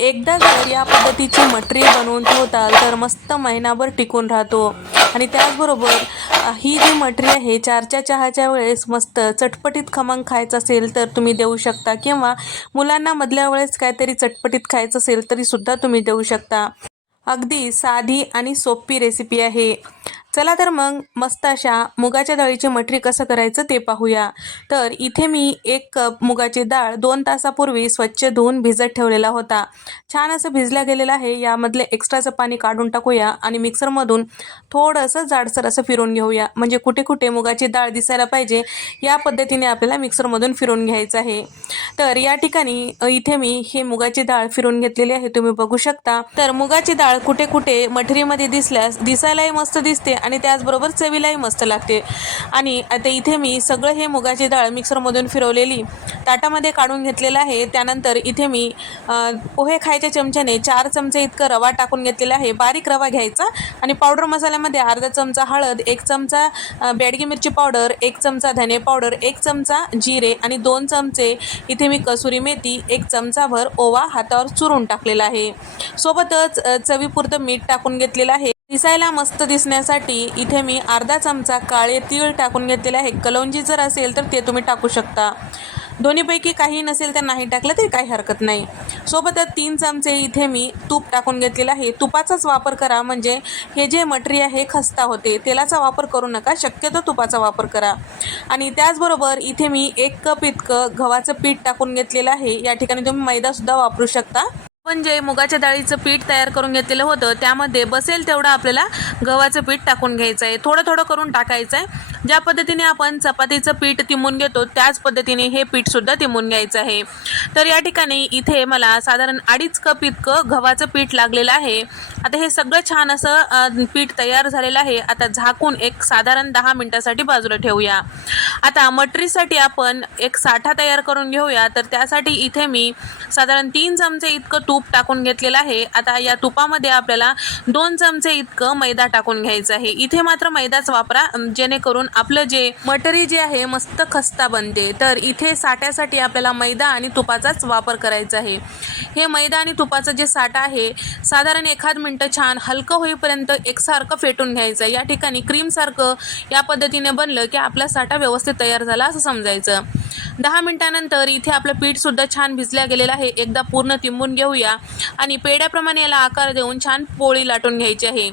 एकदा जर या पद्धतीची मटरी बनवून ठेवताल तर मस्त महिनाभर टिकून राहतो. आणि त्याचबरोबर ही जी मटरी आहे चारच्या चहाच्या वेळेस मस्त चटपटीत खमंग खायचं असेल तर तुम्ही देऊ शकता. किंवा मुलांना मधल्या वेळेस काहीतरी चटपटीत खायचं असेल तरीसुद्धा तुम्ही देऊ शकता. अगदी साधी आणि सोपी रेसिपी आहे. चला तर मग मस्त अशा मुगाच्या डाळीची मठरी कसं करायचं ते पाहूया. तर इथे मी एक कप मुगाची डाळ दोन तासापूर्वी स्वच्छ धुवून भिजत ठेवलेला होता. छान असं भिजल्या गेलेलं आहे यामधले एक्स्ट्राचं पाणी काढून टाकूया आणि मिक्सरमधून थोडंसं जाडसर असं फिरून घेऊया. म्हणजे कुठे कुठे मुगाची डाळ दिसायला पाहिजे या पद्धतीने आपल्याला मिक्सरमधून फिरून घ्यायचं आहे. तर या ठिकाणी इथे मी हे मुगाची डाळ फिरून घेतलेली आहे तुम्ही बघू शकता. तर मुगाची डाळ कुठे कुठे मठरीमध्ये दिसल्यास दिसायलाही मस्त दिसते आणि त्याचबरोबर चवीलाही मस्त लागते. आणि आता इथे मी सगळं हे मुगाची डाळ मिक्सरमधून फिरवलेली ताटामध्ये काढून घेतलेलं आहे. त्यानंतर इथे मी पोहे खायच्या चमच्याने चार चमचे इतकं रवा टाकून घेतलेला आहे. बारीक रवा घ्यायचा आणि पावडर मसाल्यामध्ये अर्धा चमचा हळद एक चमचा बेडगी मिरची पावडर एक चमचा धने पावडर एक चमचा जिरे आणि दोन चमचे इथे मी कसुरी मेथी एक चमचाभर ओवा हातावर चुरून टाकलेला आहे. सोबतच चवीपुरतं मीठ टाकून घेतलेलं आहे. दिसायला मस्त दिसण्यासाठी इथे मी अर्धा चमचा काळे तीळ टाकून घेतलेले आहे. कलौंजी जर असेल तर ते तुम्ही टाकू शकता. दोन्हीपैकी काही नसेल तर नाही टाकलं तरी काही हरकत नाही. सोबतच तीन चमचे इथे मी तूप टाकून घेतलेलं आहे. तुपाचाच वापर करा म्हणजे हे जे मटरी आहे खस्ता होते तेलाचा वापर करू नका शक्यतो तुपाचा वापर करा. आणि त्याचबरोबर इथे मी एक कप इतकं गव्हाचं पीठ टाकून घेतलेलं आहे. या ठिकाणी तुम्ही मैदासुद्धा वापरू शकता. म्हणजे जे मुगाच्या डाळीचं पीठ तयार करून घेतलेलं होतं त्यामध्ये बसेल तेवढं आपल्याला गव्हाचं पीठ टाकून घ्यायचं आहे. थोडं थोडं करून टाकायचं आहे. ज्या पद्धतीने आपण चपातीचं पीठ तिमून घेतो त्याच पद्धतीने हे पीठसुद्धा तिमून घ्यायचं आहे. तर या ठिकाणी इथे मला साधारण अडीच कप इतकं गव्हाचं पीठ लागलेलं आहे. आता हे सगळं छान असं पीठ तयार झालेलं आहे. आता झाकून एक साधारण दहा मिनटासाठी बाजूला ठेवूया. आता मटरीसाठी आपण एक साठा तयार करून घेऊया. तर त्यासाठी इथे मी साधारण तीन चमचे इतकं तूप तूप टाकून घेतलेलं आहे. आता या तुपामध्ये आपल्याला दोन चमचे इतकं मैदा टाकून घ्यायचं आहे. इथे मात्र मैदाच वापरा जेणेकरून आपलं जे मटरी जे आहे मस्त खस्ता बनते. तर इथे साठ्यासाठी आपल्याला मैदा आणि तुपाचाच वापर करायचा आहे. हे मैदा आणि तुपाचं जे साठा आहे साधारण एखाद मिनटं छान हलकं होईपर्यंत एकसारखं फेटून घ्यायचं या ठिकाणी क्रीमसारखं या पद्धतीने बनलं की आपला साठा व्यवस्थित तयार झाला असं समजायचं. दहा मिनिटानंतर इथे आपलं पीठसुद्धा छान भिजल्या गेलेलं आहे. एकदा पूर्ण तिंबून घेऊया. आणि पेड्याप्रमाणे याला आकार देऊन छान पोळी लाटून घ्यायची आहे.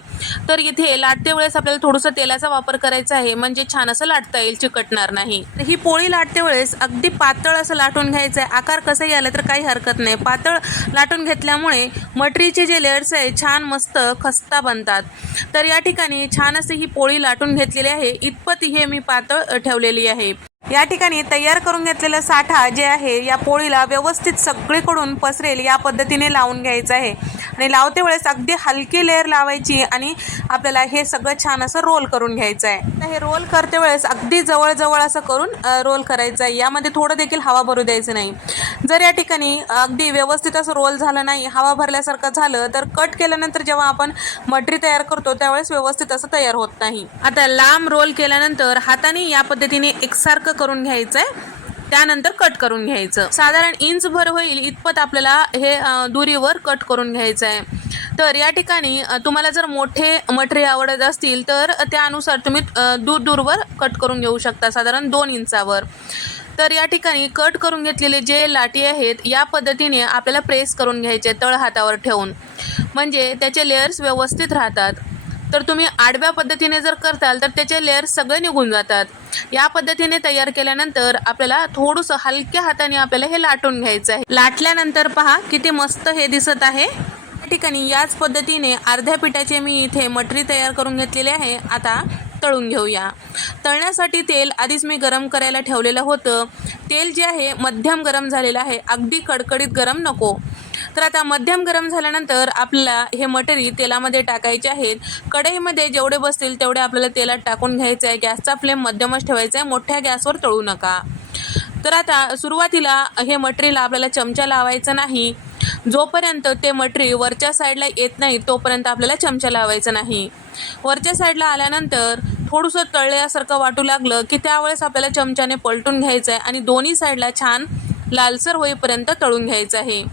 तर इथे लाटते वेळेस आपल्याला थोडंसं तेलाचा वापर करायचा आहे. म्हणजे छान असं लाटता येईल चिकटणार नाही. तर ही पोळी लाटते वेळेस अगदी पातळ असं लाटून घ्यायचं आहे. आकार कसंही आलं तर काही हरकत नाही. पातळ लाटून घेतल्यामुळे मटरीचे जे लेअर्स आहे छान मस्त खस्ता बनतात. तर या ठिकाणी छान अशी ही पोळी लाटून घेतलेली आहे. इतपत हे मी पातळ ठेवलेली आहे. या ठिकाणी तयार करून घेतलेला साठा जे आहे या पोळीला व्यवस्थित सगळीकडून पसरेल या पद्धतीने लावून घ्यायचं आहे. आणि लावते वेळेस अगदी हलकी लेअर लावायची आणि आपल्याला हे सगळं छान असं रोल करून घ्यायचं आहे. तर हे रोल करते वेळेस अगदी जवळजवळ असं करून रोल करायचं आहे. यामध्ये थोडं देखील हवा भरू द्यायचं नाही. जर या ठिकाणी अगदी व्यवस्थित असं रोल झालं नाही हवा भरल्यासारखं झालं तर कट केल्यानंतर जेव्हा आपण मटरी तयार करतो त्यावेळेस व्यवस्थित असं तयार होत नाही. आता लांब रोल केल्यानंतर हाताने या पद्धतीने एकसारखं करून घ्यायचं आहे त्यानंतर कट करून घ्यायचं. साधारण इंच भर होईल इतपत आपल्याला हे दुरीवर कट करून घ्यायचं आहे तर या ठिकाणी तुम्हाला जर मोठे मटरे आवडत असतील तर त्यानुसार तुम्ही दूर दूरवर कट करून घेऊ शकता साधारण दोन इंचावर. तर या ठिकाणी कट करून घेतलेले जे लाटी आहेत या पद्धतीने आपल्याला प्रेस करून घ्यायचे तळ हातावर ठेवून. म्हणजे त्याचे लेयर्स व्यवस्थित राहतात. तर तुम्ही आडव्या पद्धतीने जर करताल तर त्याचे लेअर सगळे निघून जातात. या पद्धतीने तयार केल्यानंतर आपल्याला थोडंसं हलक्या हाताने आपल्याला हे लाटून घ्यायचं आहे. लाटल्यानंतर पहा किती मस्त हे दिसत आहे. ठिकाणी याच पद्धतीने अर्ध्या पिठाचे मी इथे मटरी तयार करून घेतलेली आहे. आता तळून घेऊया. तळण्यासाठी तेल आधीच मी गरम करायला ठेवलेलं होतं. तेल जे आहे मध्यम गरम झालेलं आहे. अगदी कडकडीत गरम नको. तर आता मध्यम गरम झाल्यानंतर आपल्याला हे मटेरी तेलामध्ये टाकायचे आहेत. कढईमध्ये जेवढे बसतील तेवढे आपल्याला तेलात टाकून घ्यायचं आहे गॅसचा फ्लेम मध्यमच ठेवायचा आहे मोठ्या गॅसवर तळू नका. तर आता सुरुवातीला हे मटेरियल आपल्याला चमचा लावायचं नाही. जोपर्यंत ते मटरी वरच्या साईडला येत नाही तोपर्यंत आपल्याला चमचा लावायचा नाही. वरच्या साईडला आल्यानंतर थोडंसं तळल्यासारखं वाटू लागलं की त्यावेळेस आपल्याला चमच्याने पलटून घ्यायचं आहे आणि दोन्ही साईडला छान लालसर होईपर्यंत तळून घ्यायचं आहे.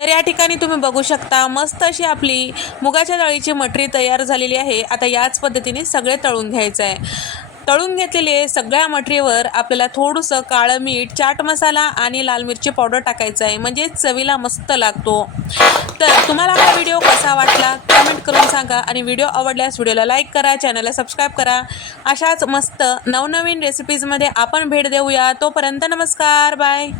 तर या ठिकाणी तुम्ही बघू शकता मस्त अशी आपली मुगाच्या डाळीची मटरी तयार झालेली आहे. आता याच पद्धतीने सगळे तळून घ्यायचं आहे. तळून घेतलेले सगळ्या मटरीवर आपल्याला थोडंसं काळं मीठ चाट मसाला आणि लाल मिरची पावडर टाकायचं आहे. म्हणजे चवीला मस्त लागतो. तर तुम्हाला हा व्हिडिओ कसा वाटला? कमेंट करून सांगा आणि व्हिडिओ आवडल्यास व्हिडिओला लाईक करा चॅनलला सबस्क्राईब करा. अशाच मस्त नवनवीन रेसिपीजमध्ये आपण भेट देऊया. तोपर्यंत नमस्कार. बाय